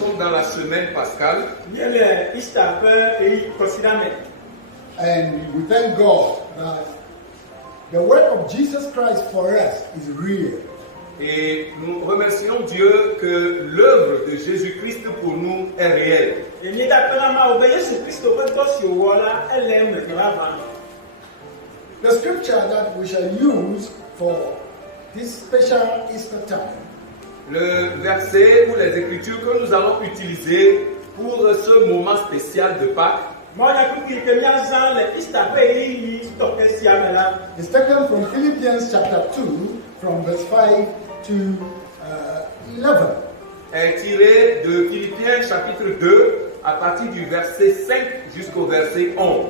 sommes dans la semaine pascale. And we thank God that the work of Jesus Christ for us is real. Et nous remercions Dieu que l'œuvre de Jésus-Christ pour nous est réelle. The scripture that we shall use for this special Easter time Le verset ou les écritures que nous allons utiliser pour ce moment spécial de Pâques is taken from Philippians chapter 2, from verse 5 to 11. est tiré de Philippiens chapitre 2 à partir du verset 5 jusqu'au verset 11.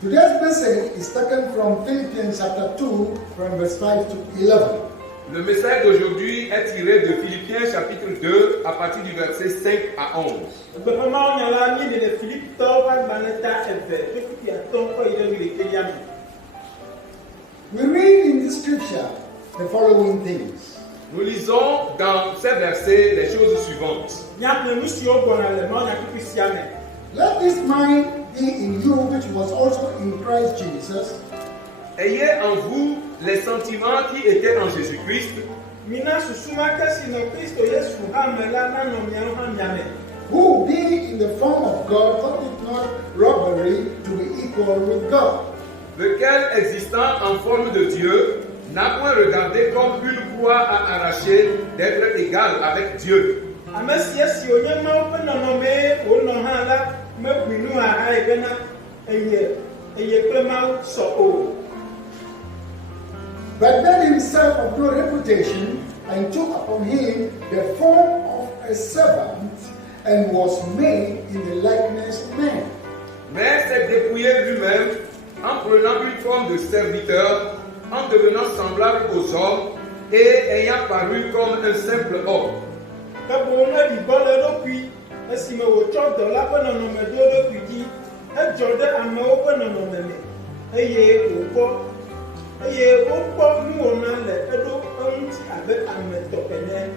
Today's message is taken from Philippians chapter 2, from verse 5 to 11. Le message d'aujourd'hui est tiré de Philippiens chapitre 2 à partir du verset 5 à 11. We read in this scripture the following things. Nous lisons dans ces versets les choses suivantes. Let this mind be in you which was also in Christ Jesus, Ayez en vous les sentiments qui étaient en Jésus-Christ, who being in the form of God thought it not robbery to be equal with God, lequel, existant en forme de Dieu, n'a point regardé comme une proie à arracher d'être égal avec Dieu. but made himself of no reputation, and took upon him the form of a servant, and was made in the likeness of man. Mais s'est dépouillé lui-même en prenant une forme de serviteur, en devenant semblable aux hommes et ayant paru comme un simple homme.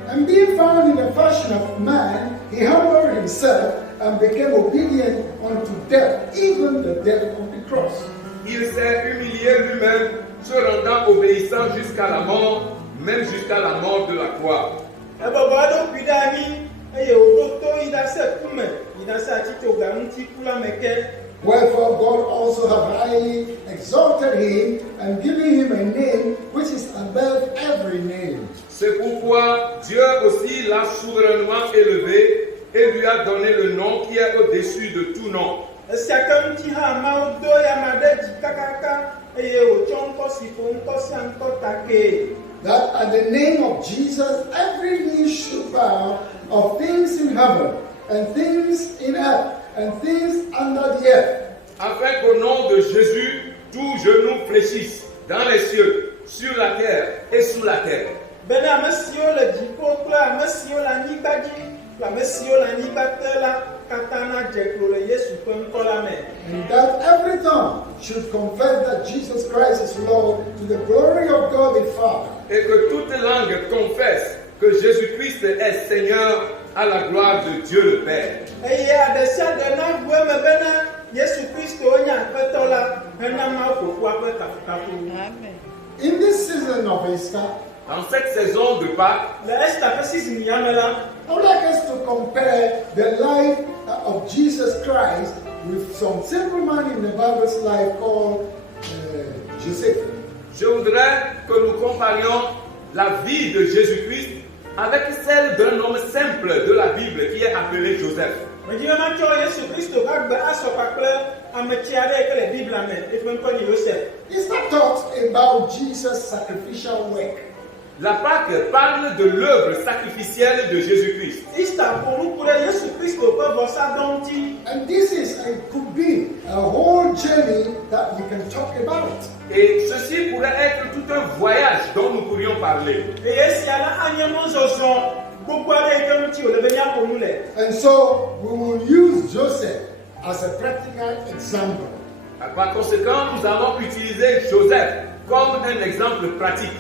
And being found in the fashion of man, he humbled himself and became obedient unto death, even the death of the cross. Il s'est humilié lui-même, se rendant obéissant jusqu'à la mort, même jusqu'à la mort de la croix. Wherefore God also hath highly exalted him, and given him a name which is above every name. C'est pourquoi Dieu aussi l'a souverainement élevé et lui a donné le nom qui est au-dessus de tout nom. That at the name of Jesus every knee should bow, of things in heaven, and things in earth, and things under the earth. Afin qu'au nom de Jésus, tout genou fléchisse dans les cieux, sur la terre et sous la terre. And that every tongue should confess that Jesus Christ is Lord, to the glory of God the Father. Et que toute langue confesse que Jésus-Christ est Seigneur à la gloire de Dieu le Père. In this season of Easter, Dans cette saison de Pâques, I would like us to compare the life of Jesus Christ with some simple man in the Bible's life called Joseph. je voudrais que nous comparions la vie de Jésus-Christ avec celle d'un homme simple de la Bible qui est appelé Joseph. Easter talks about Jesus' sacrificial work. La Pâque parle de l'œuvre sacrificielle de Jésus-Christ. And this could be a whole journey that we can talk about. Et ceci pourrait être tout un voyage dont nous pourrions parler. And so we will use Joseph as a practical example. Par conséquent, nous allons utiliser Joseph comme un exemple pratique.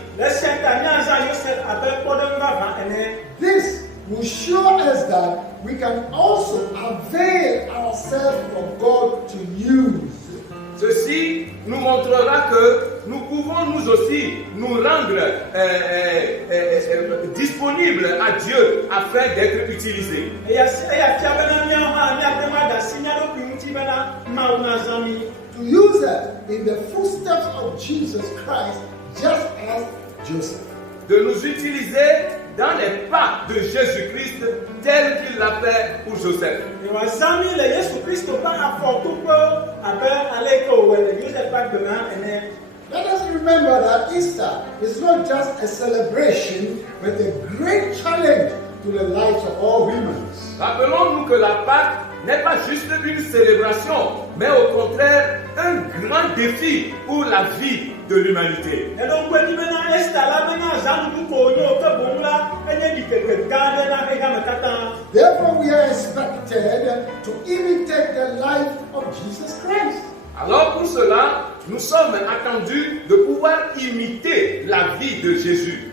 This will show us that we can also avail ourselves for God to use. Ceci nous montrera que nous pouvons nous aussi nous rendre disponibles à Dieu afin d'être utilisés. To use it in the footsteps of Jesus Christ, just as Joseph. De nous utiliser dans les pas de Jésus-Christ tel qu'il l'a fait pour Joseph. Let us remember that Easter is not just a celebration, but a great challenge to the lives of all humans. Rappelons-nous que la Pâque n'est pas juste une célébration, mais au contraire un grand défi pour la vie de l'humanité. Therefore, we are expected to imitate the life of Jesus Christ. Alors pour cela, nous sommes attendus de pouvoir imiter la vie de Jésus.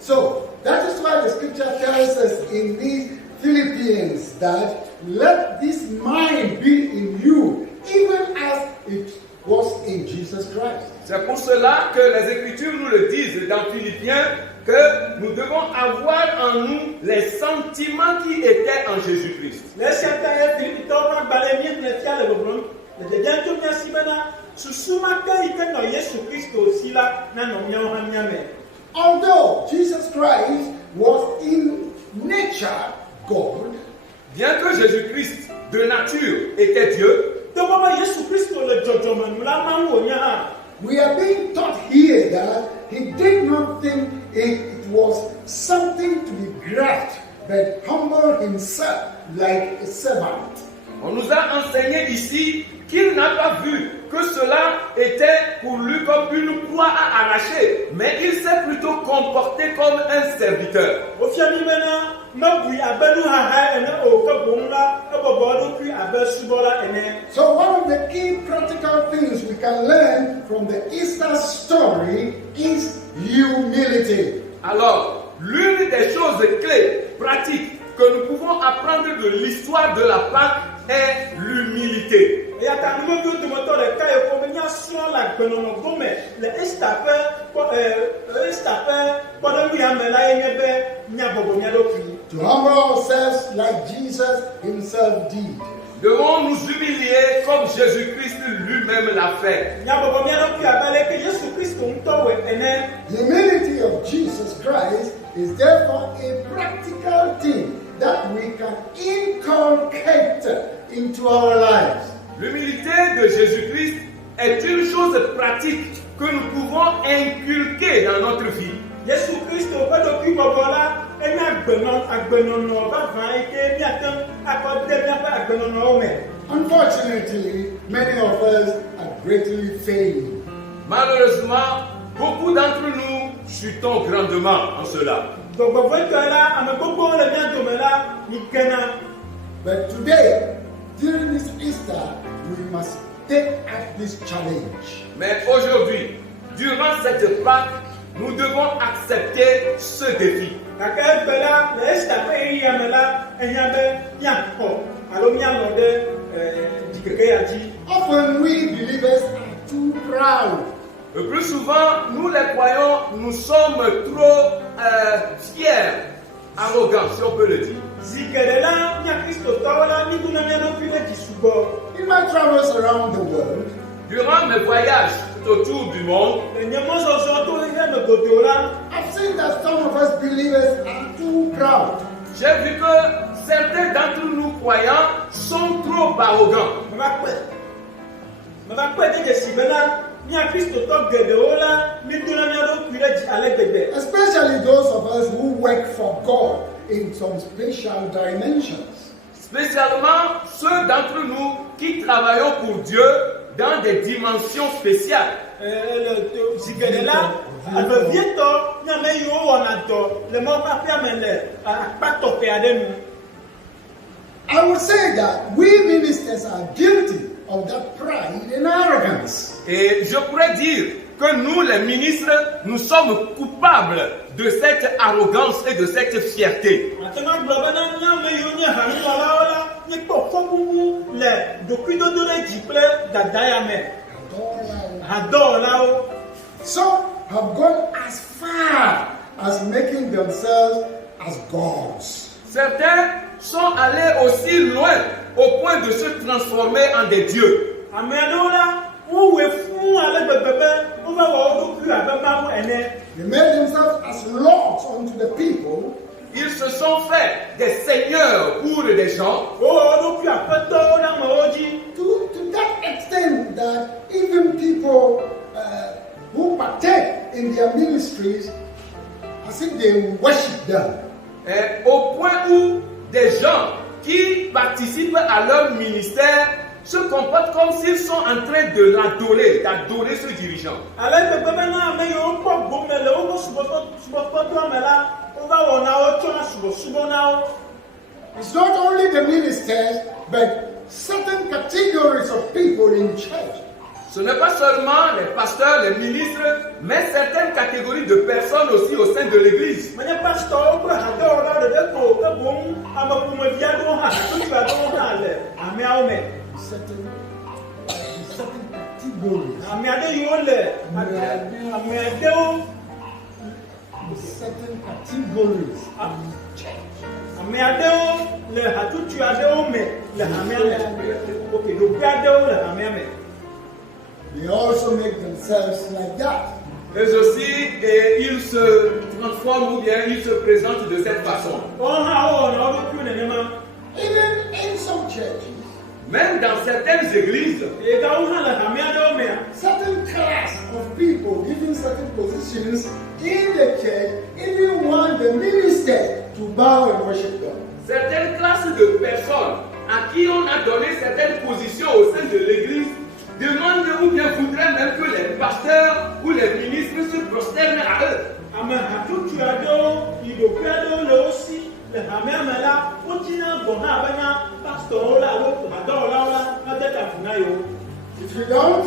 So, that is why the scripture tells us in these Philippians that let this mind be in you, even as it was in Jesus Christ. C'est pour cela que les Écritures nous le disent dans Philippiens que nous devons avoir en nous les sentiments qui étaient en Jésus-Christ. Although Jesus Christ was in nature God, bien que Jésus-Christ de nature était Dieu, we are being taught here that he did not think it was something to be grasped, but humbled himself like a servant. On nous a enseigné ici qu'il n'a pas vu que cela était pour lui comme une proie à arracher, mais il s'est plutôt comporté comme un serviteur. So one of the key practical things we can learn from the Easter story is humility. Alors, l'une des choses clés, pratiques, que nous pouvons apprendre de l'histoire de la Pâque est l'humilité. To humble ourselves like Jesus himself did. Devons nous humilier comme Jésus-Christ lui-même l'a fait. Humility of Jesus Christ is therefore a practical thing that we can inculcate into our lives. L'humilité de Jésus-Christ est une chose pratique que nous pouvons inculquer dans notre vie. Unfortunately, many of us are greatly failing. Malheureusement, beaucoup d'entre nous chutons grandement en cela. But today, during this Easter, we must take up this challenge. Mais aujourd'hui, durant cette Pâque, nous devons accepter ce défi. Often we believers are too proud. Le plus souvent, nous les croyants, nous sommes trop fiers, arrogants, si on peut le dire. In my travels around the world, durant mes voyages tout autour du monde, I've seen that some of us believers are too proud. j'ai vu que certains d'entre nous croyants sont trop arrogants. Especially those of us who work for God in some special dimensions. Spécialement ceux d'entre nous qui travaillons pour Dieu dans des dimensions spéciales. I would say that we ministers are guilty of that pride and arrogance. Et je pourrais dire que nous, les ministres, nous sommes coupables de cette arrogance et de cette fierté. Some have gone as far as making themselves as gods. Certains sont allés aussi loin au point de se transformer en des dieux. They made themselves as lords unto the people. Ils se sont fait des seigneurs pour des gens. To that extent that even people who partake in their ministries, as if they worship them. Au point où des gens qui participent à leur ministère se comportent comme s'ils sont en train de l'adorer, d'adorer ce dirigeant. It's not only the ministers, but certain categories of people in church. Ce n'est pas seulement les pasteurs, les ministres, mais certaines catégories de personnes aussi au sein de l'Église. Certain categories. They also make themselves like that. Mais aussi, ils se transforment ou bien ils se présentent de cette façon. Even in some churches, même dans certaines églises, certain class of people given certain positions in the church even want the minister to bow and worship them. Certaines classes de personnes à qui on a donné certaines positions au sein de l'église demandent ou bien voudraient même que les pasteurs ou les ministres se prosternent à eux. If you don't,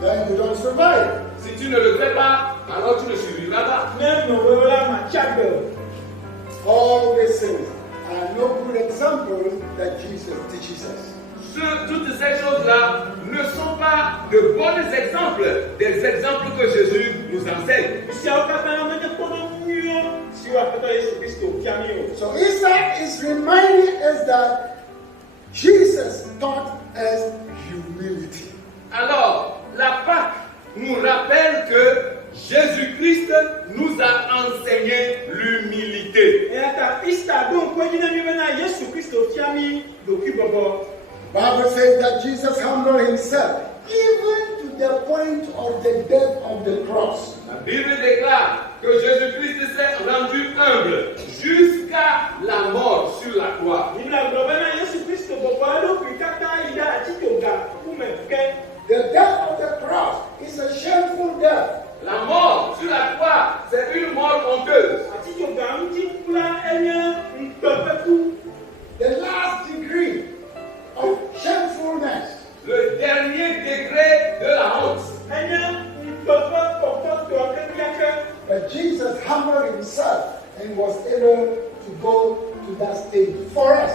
then you don't survive. Si tu ne le fais pas, alors tu ne survivras pas. All these things are no good examples that Jesus teaches us. Toutes ces choses-là ne sont pas de bons exemples, des exemples que Jésus nous enseigne. So Easter is reminding us that Jesus taught us humility. Alors, la Pâque nous rappelle que Jésus-Christ nous a enseigné l'humilité. The Bible says that Jesus humbled himself even to the point of the death of the cross. La Bible déclare que Jésus-Christ s'est rendu humble jusqu'à la mort sur la croix. The death of the cross is a shameful death. La mort sur la croix, c'est une mort honteuse. The last degree of shamefulness. Le dernier degré de la honte. But Jesus humbled himself and was able to go to that stage for us.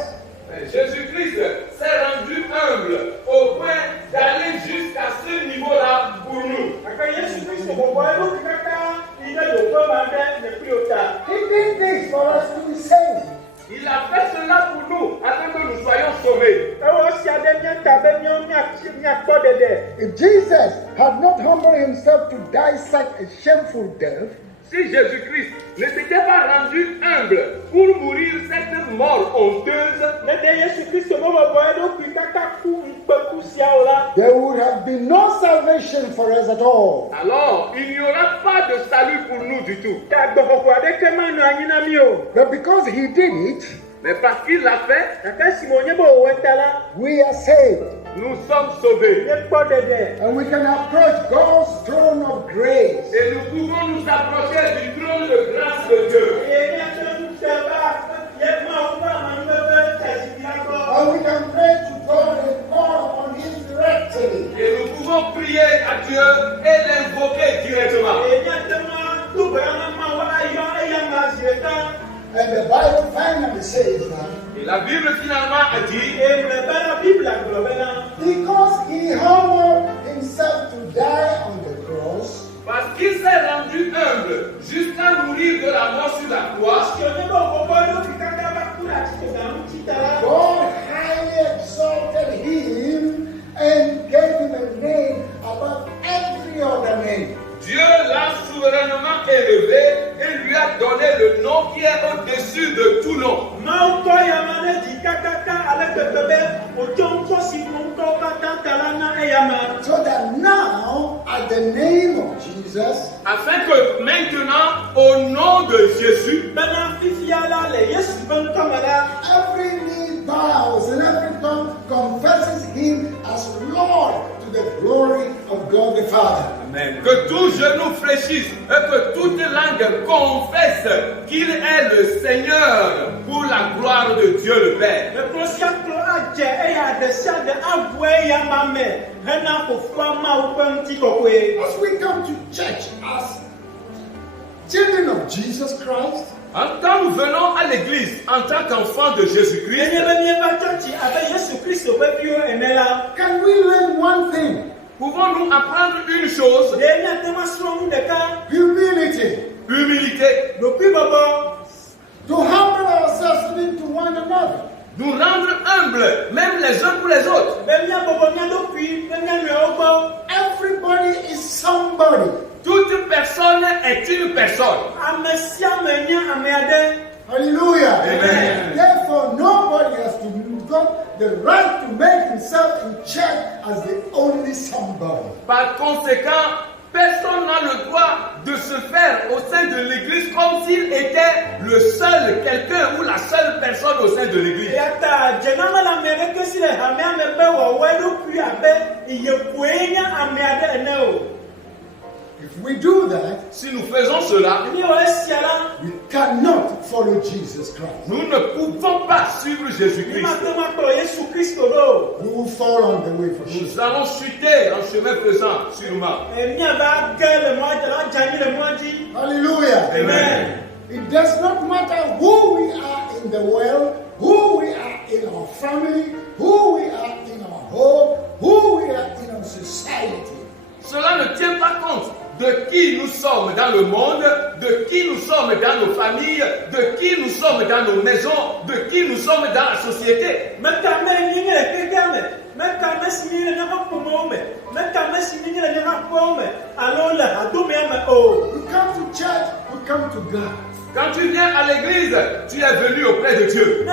Jésus-Christ s'est rendu humble au point d'aller jusqu'à ce niveau-là pour nous. He did this for us to be saved. Il a fait cela pour nous, afin que nous soyons sauvés. If Jesus had not humbled himself to die such a shameful death, si Jésus-Christ ne s'était pas rendu humble pour mourir cette mort honteuse, there would have been no salvation for us at all. Alors, il n'y aura pas de salut pour nous du tout. But because he did it, Mais parce qu'il l'a fait, we are saved. nous sommes sauvés. And we can approach God's throne of grace. Et nous pouvons nous approcher du trône de grâce de Dieu. And we can pray to God and call upon Him directly. Et nous pouvons prier à Dieu et l'invoquer directement. And the Bible finally says that Et la Bible finalement a dit, because He humbled Himself to die on the cross, parce qu'il s'est rendu humble jusqu'à mourir de la mort sur la croix, God highly exalted Him and gave Him a name above every other name. Dieu l'a souverainement élevé et lui a donné le nom qui est au-dessus de tout nom. So that now, at the name of Jesus, Afin que maintenant, au nom de Jésus, every knee bows and every tongue confesses Him as Lord to the glory of God the Father. Amen. Que tout genou fléchisse et que toute langue confesse qu'il est le Seigneur pour la gloire de Dieu le Père. As we come to church as children of Jesus Christ, Quand nous venons à l'église en tant qu'enfants de Jésus-Christ, can we learn one thing? pouvons-nous apprendre une chose, Humility. humilité, To humble ourselves even to one another. nous rendre humbles, même les uns pour les autres. Everybody is somebody. Toute personne est une personne. Hallelujah. Amen. Therefore, nobody has to got the right to make himself in check as the only somebody. Par conséquent, personne n'a le droit de se faire au sein de l'église comme s'il était le seul quelqu'un ou la seule personne au sein de l'église. If we do that, Si nous faisons cela, we cannot follow Jesus Christ. nous ne pouvons pas suivre Jésus-Christ. We will fall on the way for sure. Nous allons chuter en chemin faisant, sûrement. Hallelujah. Amen. It does not matter who we are in the world, who we are in our family, who we are in our home, who we are in our society. Cela ne tient pas compte de qui nous sommes dans le monde, de qui nous sommes dans nos familles, de qui nous sommes dans nos maisons, de qui nous sommes dans la société. We come to church, we come to God. Quand tu viens à l'église, tu es venu auprès de Dieu.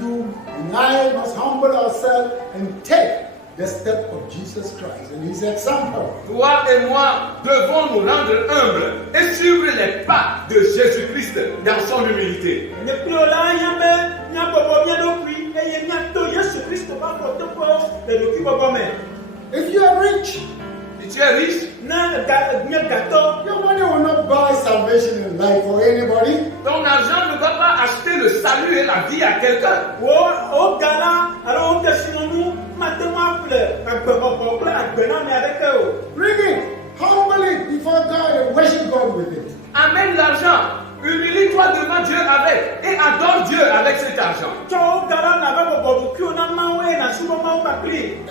You and I must humble ourselves and take the step of Jesus Christ and His example. Toi et moi devons nous rendre humbles et suivre les pas de Jésus-Christ dans son humilité. If you are rich, Si tu es riche, your money will not buy salvation in life for anybody. ton argent ne va pas acheter le salut et la vie à quelqu'un. Bring it, humble it before God and worship God with it. Amène l'argent, humilie-toi devant Dieu avec et adore Dieu avec cet argent.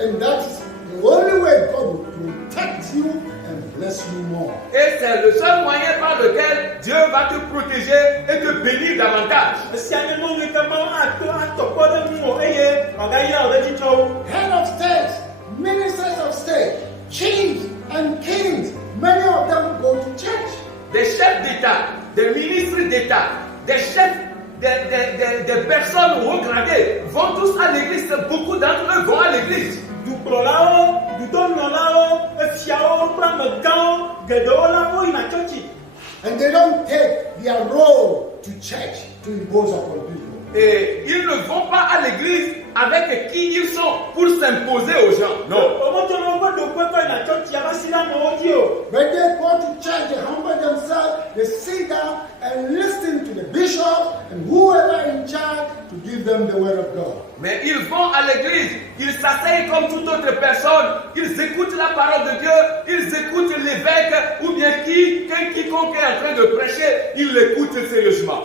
And that's the only way God will protect you and bless you more. Et c'est le seul moyen par lequel Dieu va te protéger et te bénir davantage. Head of state, ministers of state, chiefs and kings, many of them go to church. Des chefs d'État, des ministres d'État, des chefs, des personnes haut gradées vont tous à l'église. Beaucoup d'entre eux vont à l'église. And they don't take their role to church to to impose upon people. Et ils ne vont pas à l'église avec qui ils sont pour s'imposer aux gens. Non. When they go to church, they humble themselves, they sit down and listen to the bishop and whoever in charge to give them the word of God. Mais ils vont à l'église, ils s'asseyent comme toute autre personne, ils écoutent la parole de Dieu, ils écoutent l'évêque ou bien quiconque est en train de prêcher, ils l'écoutent sérieusement.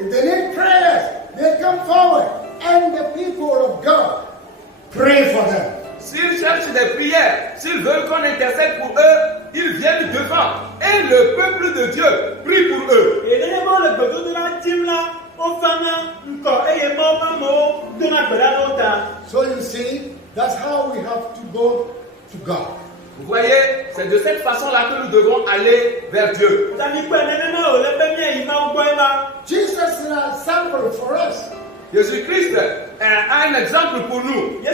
If they need prayers, they come forward and the people of God pray for them. S'ils cherchent des prières, s'ils veulent qu'on intercède pour eux, ils viennent devant et le peuple de Dieu prie pour eux. So you see, that's how we have to go to God. Vous voyez, c'est de cette façon-là que nous devons aller vers Dieu. Jesus is an example for us. Jésus-Christ a un exemple pour nous. He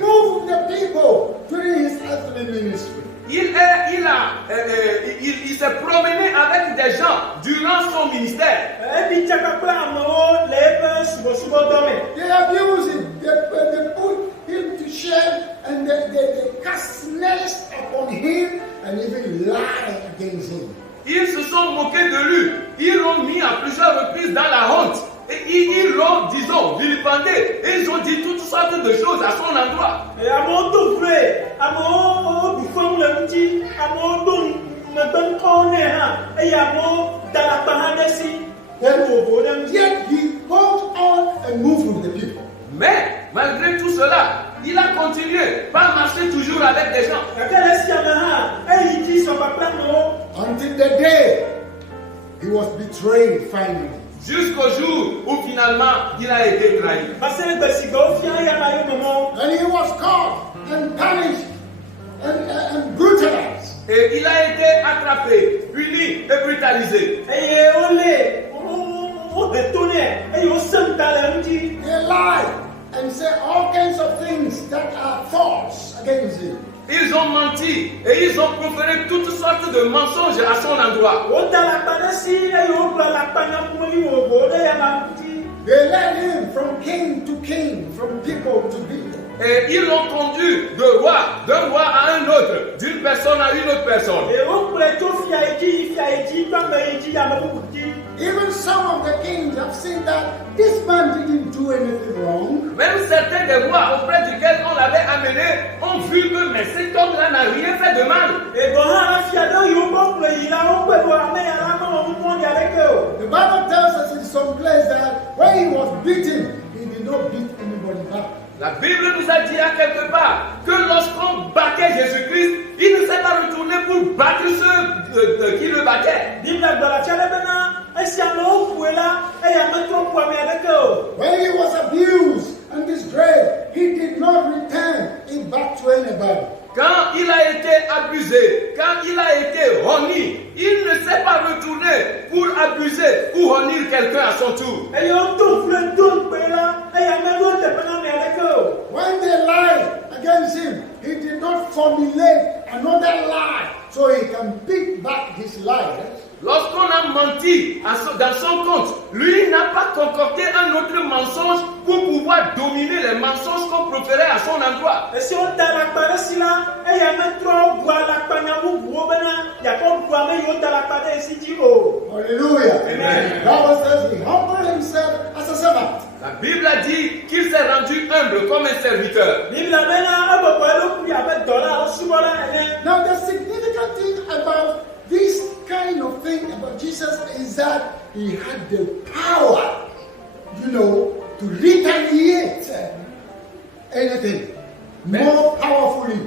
moved the people during his earthly ministry. Il s'est promené avec des gens durant son ministère. They abused him. They put him to shame and they cast snares upon him and even lied against him. Ils se sont moqués de lui. Ils l'ont mis à plusieurs reprises dans la honte. Et ils l'ont, disons, vilipendé. Et ils ont dit toutes sortes de choses à son endroit. Yet he goes on and moves with the people. Mais, malgré tout cela, il a continué par marcher toujours avec des gens. Until the day he was betrayed finally. Jusqu'au jour où finalement il a été trahi. And he was caught and punished and brutalized. Et il a été attrapé, puni et brutalisé. They lied and said all kinds of things that are false against him. Ils ont menti et ils ont proféré toutes sortes de mensonges à son endroit. They led him from king to king, from people to people. Et ils l'ont conduit d'un roi à un autre, d'une personne à une autre personne. Even some of the kings have seen that this man didn't do anything wrong. Même certains des rois auprès duquel on l'avait amené ont vu que mais cet homme-là n'a rien fait de mal. The Bible tells us in some place that when he was beaten, he did not beat anybody back. La Bible nous a dit à quelque part que lorsqu'on battait Jésus-Christ, il ne s'est pas retourné pour battre ceux qui le battaient. When he was abused and disgraced, he did not return it back to anybody. Quand il a été abusé, quand il a été honni, il ne s'est pas retourné pour abuser ou honnir quelqu'un à son tour. When they lied against him, he did not formulate another lie so he can beat back his lies. Lorsqu'on a menti dans son compte, lui n'a pas concocté un autre mensonge pour pouvoir dominer les mensonges qu'on proférait à son endroit. Hallelujah. Amen. God says he humbled himself as a servant. La Bible a dit qu'il s'est rendu humble comme un serviteur. Now the significant thing about this kind of thing about Jesus is that he had the power, to retaliate anything more powerfully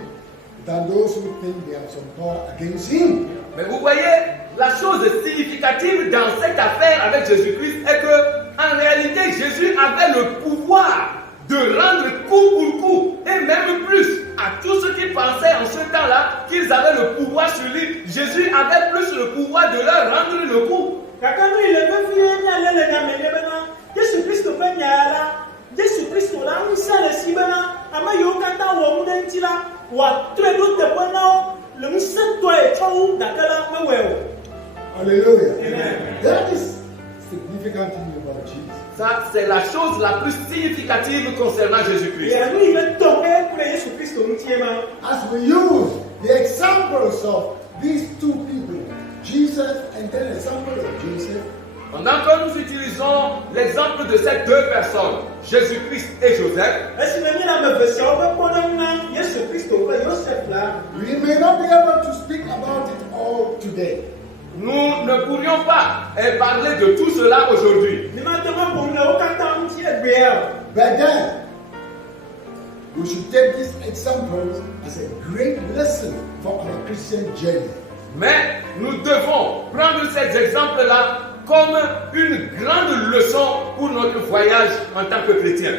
than those who think they have some power against him. Mais vous voyez, la chose significative dans cette affaire avec Jésus-Christ est que, en réalité, Jésus avait le pouvoir de rendre coup pour coup, et même plus, à tous ceux qui pensaient en ce temps-là qu'ils avaient le pouvoir sur lui. Jésus avait plus le pouvoir de leur rendre le coup. Hallelujah. Amen. That is significant thing about Jesus. Ça, c'est la chose la plus significative concernant Jésus-Christ. As we use the examples of these two people, Jesus and then the example of Joseph, Pendant que nous utilisons l'exemple de ces deux personnes, Jésus-Christ et Joseph, we may not be able to speak about it all today. nous ne pourrions pas parler de tout cela aujourd'hui. But then, we should take these examples as a great lesson for our Christian journey. Mais nous devons prendre ces exemples-là comme une grande leçon pour notre voyage en tant que chrétien.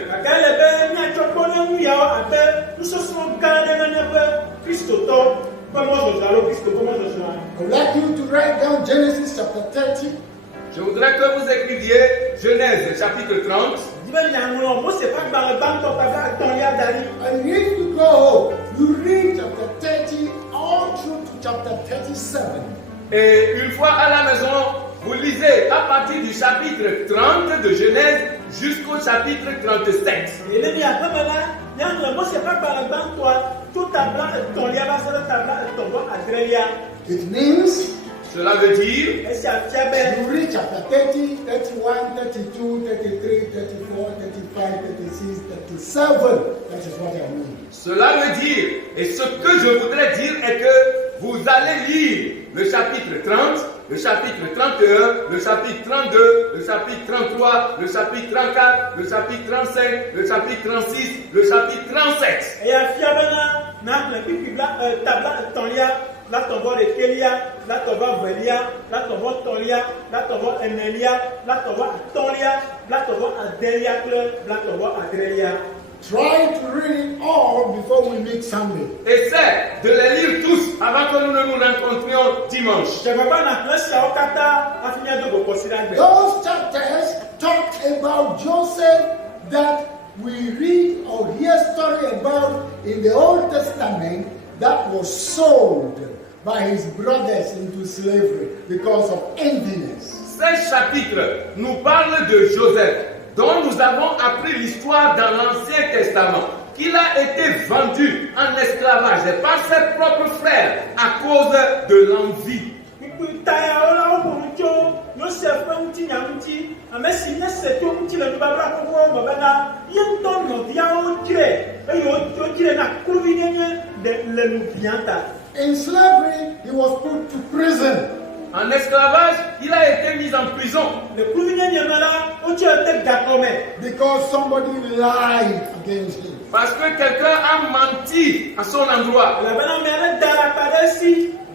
I would like you to write down Genesis chapter 30. Je voudrais que vous écriviez Genèse chapitre 30. And if you go home, you read chapter 30 all through to chapter 37. Et une fois à la maison, vous lisez à partir du chapitre 30 de Genèse jusqu'au chapitre 37. It means Cela veut dire, you read chapter 30, 31, 32, 33, 34, 35, 36, 37. That is what I mean. cela veut dire, et ce que je voudrais dire est que vous allez lire le chapitre 30, le chapitre 31, le chapitre 32, le chapitre 33, le chapitre 34, le chapitre 35, le chapitre 36, le chapitre 37. Là, tu vois les Kélia, là, tu vois Velia, là, tu vois Tolia, là, tu vois Emelia, là, tu vois Tolia, là, tu vois Adélia, là, tu vois Adrélia. Try to read it all before we meet Sunday. Essaie de les lire tous avant que nous ne nous rencontrions dimanche. Those chapters talk about Joseph that we read or hear story about in the Old Testament that was sold by his brothers into slavery because of enviness. Ces chapitres nous parlent de Joseph, dont nous avons appris l'histoire dans l'Ancien Testament, qu'il a été vendu en esclavage par ses propres frères à cause de l'envie. In slavery, he was put to prison. En esclavage, il a été mis en prison Because somebody lied against him. parce que quelqu'un a menti à son endroit.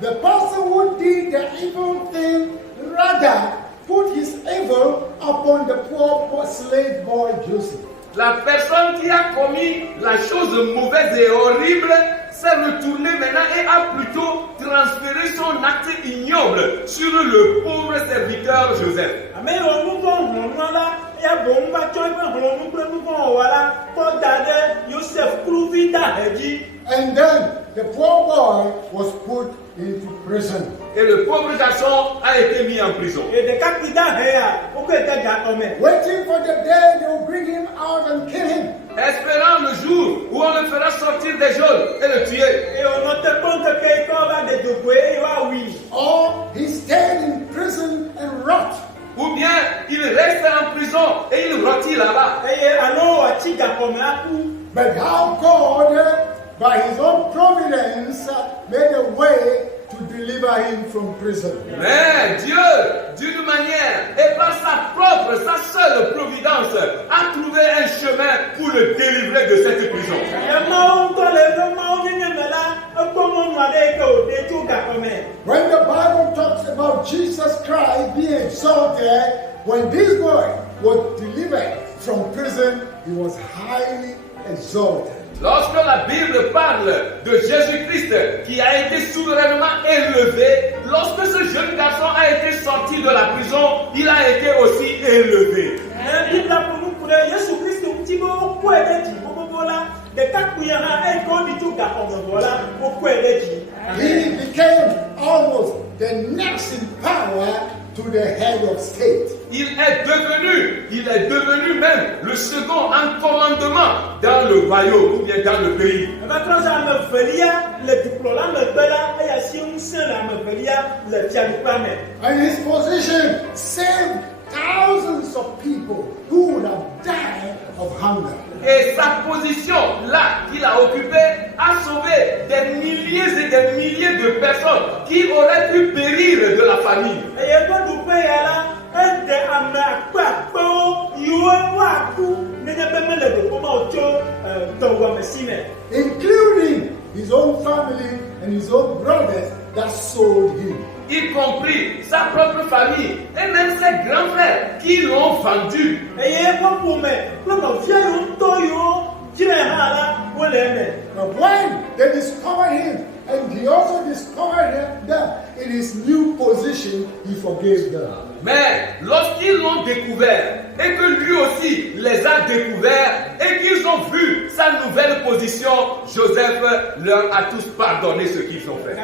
The person who did the evil thing rather put his evil upon the poor slave boy Joseph. La personne qui a commis la chose mauvaise et horrible s'est retournée maintenant et a plutôt transféré son acte ignoble sur le pauvre serviteur Joseph. And then the poor boy was put into prison. Et le pauvre garçon a été mis en prison. Waiting for the day they will bring him out and kill him. Espérant le jour où on le fera sortir des geôles et le tuer. Or he stayed in prison and rot. Ou bien il reste en prison et il rôtit là-bas. But how God, by his own providence, made a way to deliver him from prison. Mais Dieu, d'une manière et par sa seule providence, a trouvé un chemin pour le délivrer de cette prison. When the Bible talks about Jesus Christ being exalted, when this boy was delivered from prison, he was highly exalted. Lorsque la Bible parle de Jésus-Christ qui a été souverainement élevé, lorsque ce jeune garçon a été sorti de la prison, il a été aussi élevé. He became almost the next in power to the head of state. Il est devenu même le second en commandement dans le royaume ou bien dans le pays. And his position saved thousands of people who would have died of hunger. Et sa position, là, qu'il a occupée, a sauvé des milliers et des milliers de personnes qui auraient pu périr de la famine. Including his own family and his own brothers that sold him. Y compris sa propre famille et même ses grands frères qui l'ont vendu. But when they discovered him, and he also discovered them in his new position, he forgave them. Mais lorsqu'ils l'ont découvert et que lui aussi les a découverts et qu'ils ont vu sa nouvelle position, Joseph leur a tous pardonné ce qu'ils ont fait.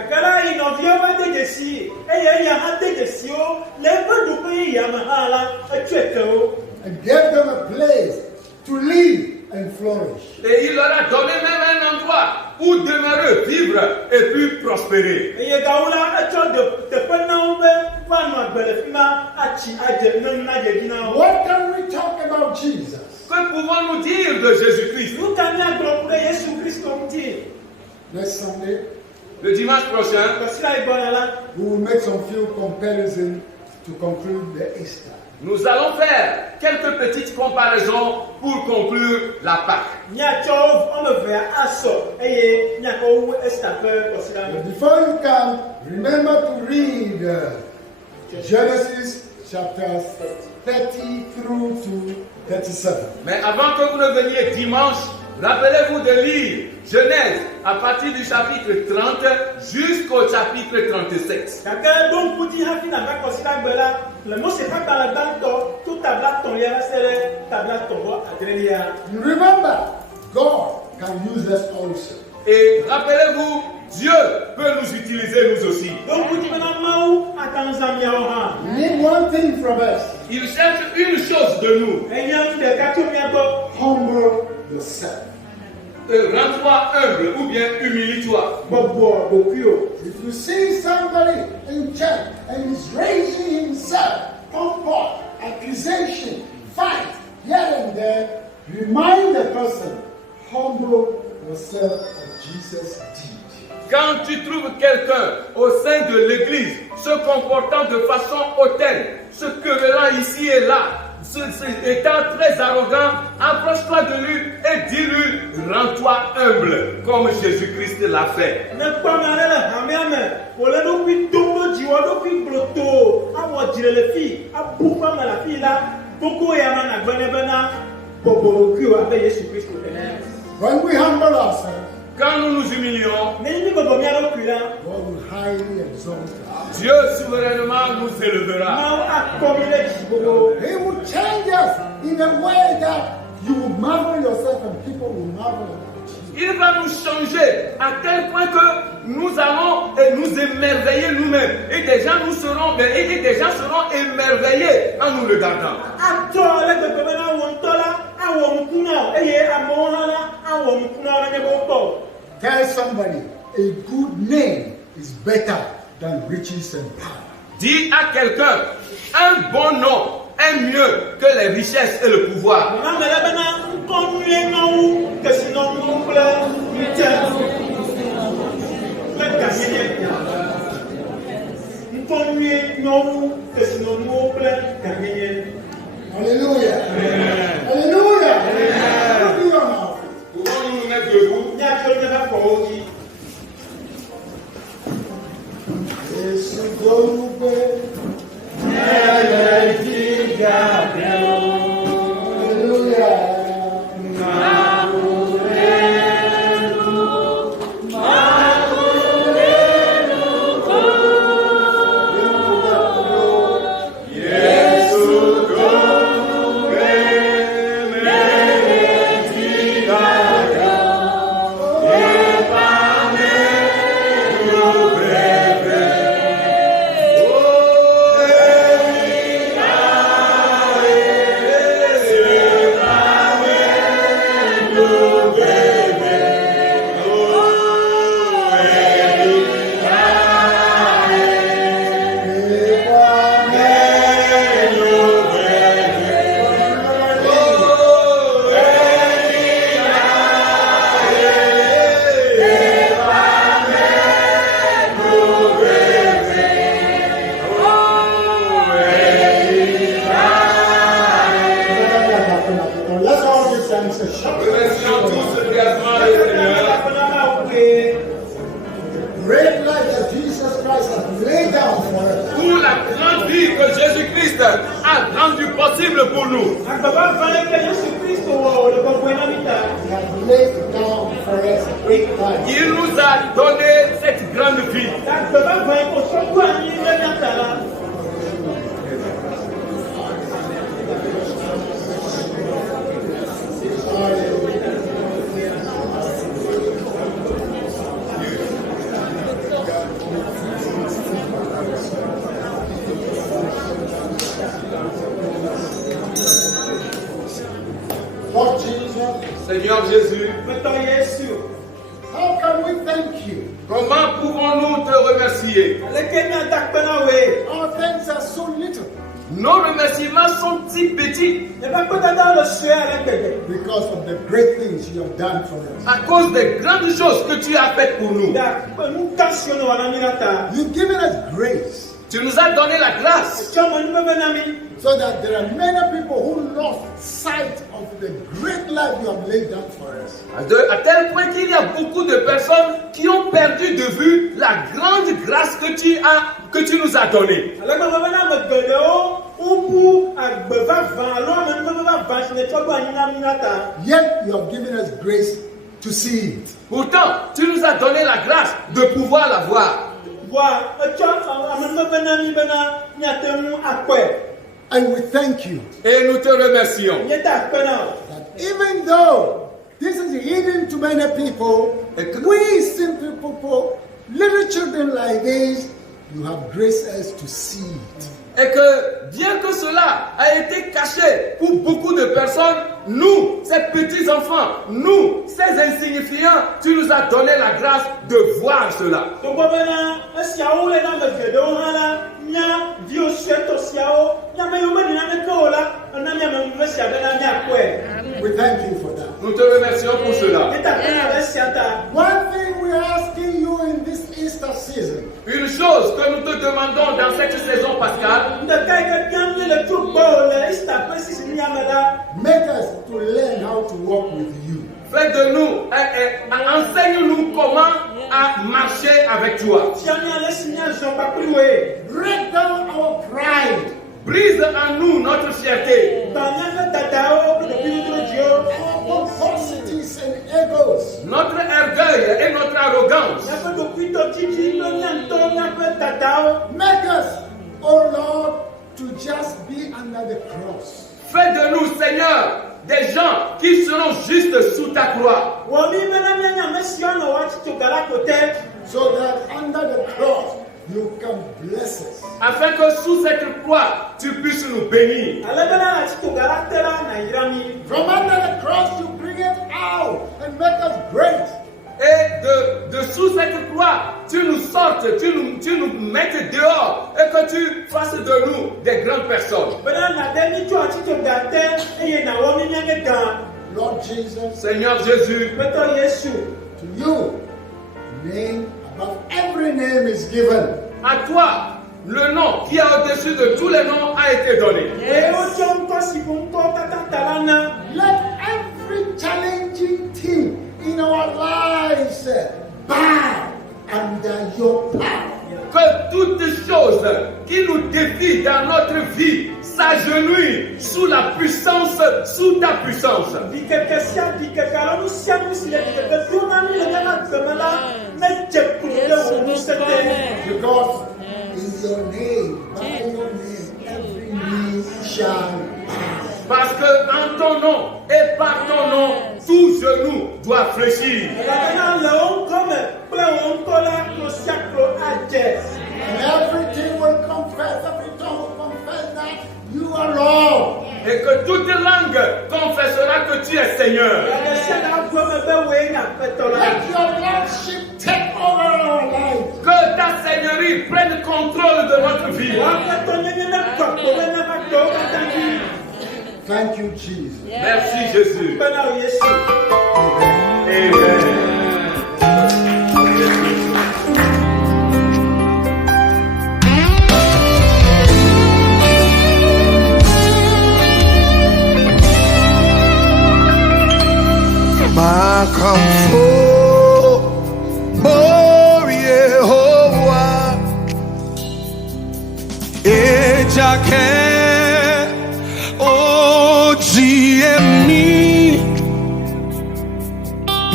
And gave them a place to live and flourish. Et il leur a donné même un endroit où demeurer, vivre et puis prospérer. What can we talk about Jesus? Que pouvons-nous dire de Jésus-Christ? Next Sunday, Le dimanche prochain, we will make some few comparisons to conclude the Easter. nous allons faire quelques petites comparaisons pour conclure la Pâque. But before you come, remember to read Genesis chapters 30 through to 37. Mais avant que vous ne veniez dimanche, rappelez-vous de lire Genèse à partir du chapitre 30 jusqu'au chapitre 37. And remember, God can use us also. Et rappelez-vous, Dieu peut nous utiliser nous aussi. We need one thing from us. Il cherche une chose de nous. Humble yourself. Rends-toi humble ou bien humilie-toi. If you see somebody in church and he's raising himself, comfort, accusation, fight, here and there, remind the person, humble yourself as Jesus did. Quand tu trouves quelqu'un au sein de l'église se comportant de façon hautaine, se querellant ici et là, étant très arrogant, approche-toi de lui et dis-lui, rends-toi humble comme Jésus-Christ l'a fait. When we humble ourselves, Quand nous nous humilions, God will highly exalt us. Dieu souverainement nous élevera. He will change us in a way that you will marvel yourself and people will marvel about you. Il va nous changer à tel point que nous allons nous émerveiller nous-mêmes. Et des gens seront émerveillés en nous regardant. Tell somebody, a good name is better than riches and power. Dis à quelqu'un, un bon nom est mieux que les richesses et le pouvoir. Hallelujah. Hallelujah. What do you want? Pouvons-nous nous mettre debout? great life that Jesus Christ has laid down for us. Pour la grande vie que Jésus-Christ a rendue possible pour nous. He has laid down for us great life. Il nous a donné cette grande vie. Lord Jesus, Seigneur Jésus, how can we thank you? comment pouvons-nous te remercier? Our thanks are so little Nos remerciements sont si petits because of the great things you have done for us. à cause des grandes choses que tu as faites pour nous. You've given us grace Tu nous as donné la grâce so that there are many people who lost sight of the great life you have laid down for us. à tel point qu'il y a beaucoup de personnes qui ont perdu de vue la grande grâce que tu nous as donnée. Yet you have given us grace to see it. Pourtant, tu nous as donné la grâce de pouvoir la voir. And we thank you Et nous te remercions. that even though this is hidden to many people, we simple people, little children like this, you have graced us to see it. Et que bien que cela a été caché pour beaucoup de personnes, nous, ces petits enfants, nous, ces insignifiants, tu nous as donné la grâce de voir cela. We thank you for that. Nous te remercions pour cela. One thing we are asking you in this Easter season, Une chose que nous te demandons dans cette saison pascale, make us to learn how to walk with you. fais de nous, enseigne-nous comment à marcher avec toi. Break down our pride, Brise en nous notre fierté, our pomposities and egos. notre orgueil et notre arrogance. Make us, oh Lord, to just be under the cross. Fais de nous, Seigneur, des gens qui seront juste sous ta croix. So that under the cross you can bless us. Afin que sous cette croix, tu puisses nous bénir. From under the cross you bring it out and make us great. Et de sous cette croix, tu nous sortes, tu nous mettes dehors et que tu fasses de nous des grandes personnes. Lord Jesus, Seigneur Jésus, to you, name above every name is given. à toi, le nom qui est au-dessus de tous les noms a été donné. Let every challenging thing in our lives bow under your power. Que toutes choses qui nous défient dans notre vie s'agenouillent sous la puissance, sous ta puissance. Because in your name, by your name, every knee shall bow. Parce que en ton nom et par ton nom, tout genou doit fléchir. And everything will confess, every tongue will confess that you are Lord. Et que toute langue confessera que tu es Seigneur. Let your lordship take over our life. Que ta Seigneurie prenne contrôle de notre vie. Thank you, Jesus. Merci Jésus. Amen. Amen. Makamfo Borie ke o GME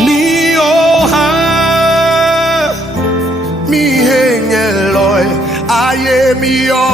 ni oha mi hengeloy aye mi yo